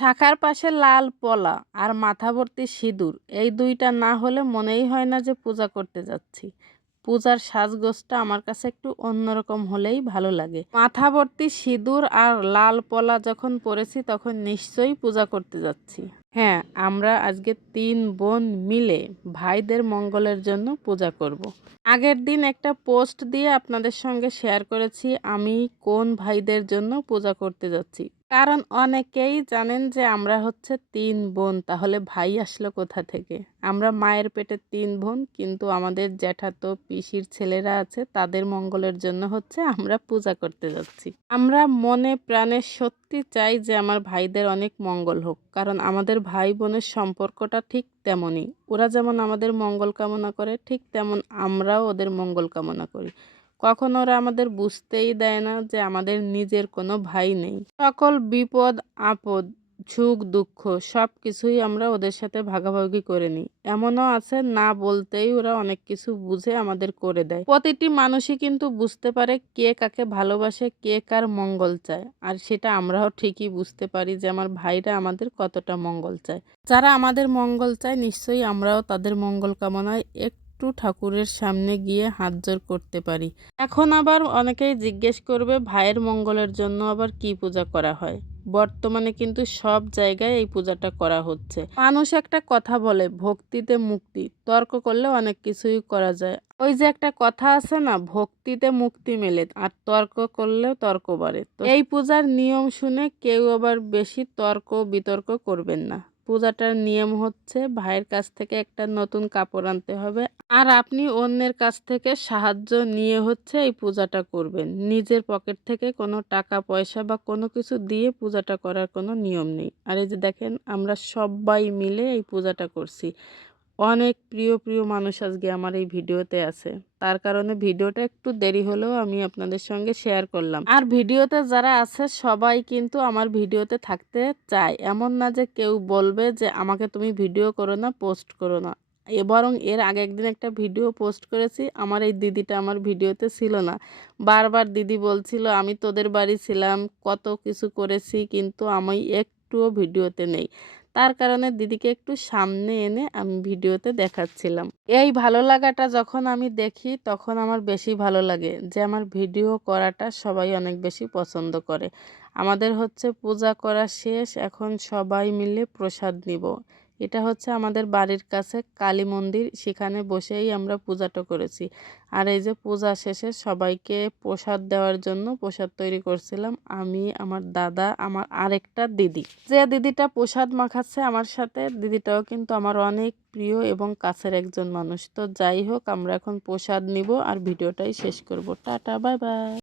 শাখার পাশে লাল পলা আর মাথা ভর্তি সিঁদুর, এই দুইটা না হলে মনেই হয় না যে পূজা করতে যাচ্ছি। পূজার সাজগোজটা আমার কাছে একটু অন্যরকম হলেই ভালো লাগে। মাথা ভর্তি সিঁদুর আর লাল পলা যখন পরেছি তখন নিশ্চয়ই পূজা করতে যাচ্ছি। হ্যাঁ, আমরা আজকে 3 বোন মিলে ভাইদের মঙ্গলের জন্য পূজা করব। আগের দিন একটা পোস্ট দিয়ে আপনাদের সঙ্গে শেয়ার করেছি আমি কোন ভাইদের জন্য পূজা করতে যাচ্ছি। কারণ অনেকেই জানেন যে আমরা হচ্ছে 3 বোন, তাহলে ভাই আসলো কোথা থেকে? আমরা মায়ের পেটে 3 বোন, কিন্তু আমাদের জ্যাঠাতো পিসির ছেলেরা আছে, তাদের মঙ্গলের জন্য হচ্ছে আমরা পূজা করতে যাচ্ছি। আমরা মনে প্রাণে সত্যি চাই যে আমার ভাইদের অনেক মঙ্গল হোক, কারণ আমাদের ভাই বোনের সম্পর্কটা ঠিক তেমনই। ওরা যেমন আমাদের মঙ্গল কামনা করে, ঠিক তেমন আমরাও ওদের মঙ্গল কামনা করি। কখনো ওরা আমাদের বুঝতেই দেয় না যে আমাদের নিজের কোনো ভাই নেই। সকল বিপদ আপদ, সুখ দুঃখ সব কিছুই আমরা ওদের সাথে ভাগাভাগি করে নিই। এমনও আছে না বলতেই ওরা অনেক কিছু বুঝে আমাদের করে দেয়। প্রতিটি মানুষই কিন্তু বুঝতে পারে কে কাকে ভালোবাসে, কে কার মঙ্গল চায়, আর সেটা আমরাও ঠিকই বুঝতে পারি যে আমার ভাইরা আমাদের কতটা মঙ্গল চায়। যারা আমাদের মঙ্গল চায় নিশ্চয়ই আমরাও তাদের মঙ্গল কামনায় একটু ঠাকুরের সামনে গিয়ে হাত জোর করতে পারি। এখন আবার অনেকেই জিজ্ঞেস করবে ভাইয়ের মঙ্গলের জন্য আবার কি পূজা করা হয়। বর্তমানে কিন্তু সব জায়গায় এই পূজাটা করা হচ্ছে। মানুষ একটা কথা বলে ভক্তিতে মুক্তি, তর্ক করলে অনেক কিছুই করা যায়। ওই যে একটা কথা আছে না, ভক্তিতে মুক্তি মেলে আর তর্ক করলেও তর্ক বাড়ে। তো এই পূজার নিয়ম শুনে কেউ আবার বেশি তর্ক বিতর্ক করবেন না। পূজাটার নিয়ম হচ্ছে ভাইয়ের কাছ থেকে একটা নতুন কাপড় আনতে হবে, আর আপনি অন্যের কাছ থেকে সাহায্য নিয়ে হচ্ছে এই পূজাটা করবেন। নিজের পকেট থেকে কোনো টাকা পয়সা বা কোনো কিছু দিয়ে পূজাটা করার কোনো নিয়ম নেই। আর এই যে দেখেন আমরা সবাই মিলে এই পূজাটা করছি। অনেক প্রিয় প্রিয় মানুষ আজকে আমার এই ভিডিওতে আছে, তার কারণে ভিডিওটা একটু দেরি হলেও আমি আপনাদের সঙ্গে শেয়ার করলাম। আর ভিডিওতে যারা আছে সবাই কিন্তু আমার ভিডিওতে থাকতে চায়, এমন না যে কেউ বলবে যে আমাকে তুমি ভিডিও করো না, পোস্ট করো না। বরং এর আগে একদিন একটা ভিডিও পোস্ট করেছি, আমার এই দিদিটা আমার ভিডিওতে ছিল না। বারবার দিদি বলছিল আমি তোদের বাড়ি ছিলাম, কত কিছু করেছি, কিন্তু আমি একটুও ভিডিওতে নেই। তার কারণে দিদিকে একটু সামনে এনে আমি ভিডিওতে দেখাচ্ছিলাম। এই ভালো লাগাটা যখন আমি দেখি তখন আমার বেশি ভালো লাগে যে আমার ভিডিও করাটা সবাই অনেক বেশি পছন্দ করে। আমাদের হচ্ছে পূজা করা শেষ, এখন সবাই মিলে প্রসাদ নিব। এটা হচ্ছে আমাদের বাড়ির কাছে কালী মন্দির, সেখানে বসেই আমরা পূজাটা করেছি। আর এই যে পূজা শেষে সবাইকে প্রসাদ দেওয়ার জন্য প্রসাদ তৈরি করছিলাম আমি, আমার দাদা, আমার আরেকটা দিদি। যে দিদিটা প্রসাদ মাখাচ্ছে আমার সাথে, দিদিটাও কিন্তু আমার অনেক প্রিয় এবং কাছের একজন মানুষ। তো যাই হোক, আমরা এখন প্রসাদ নিব আর ভিডিওটাই শেষ করব। Tata, bye bye.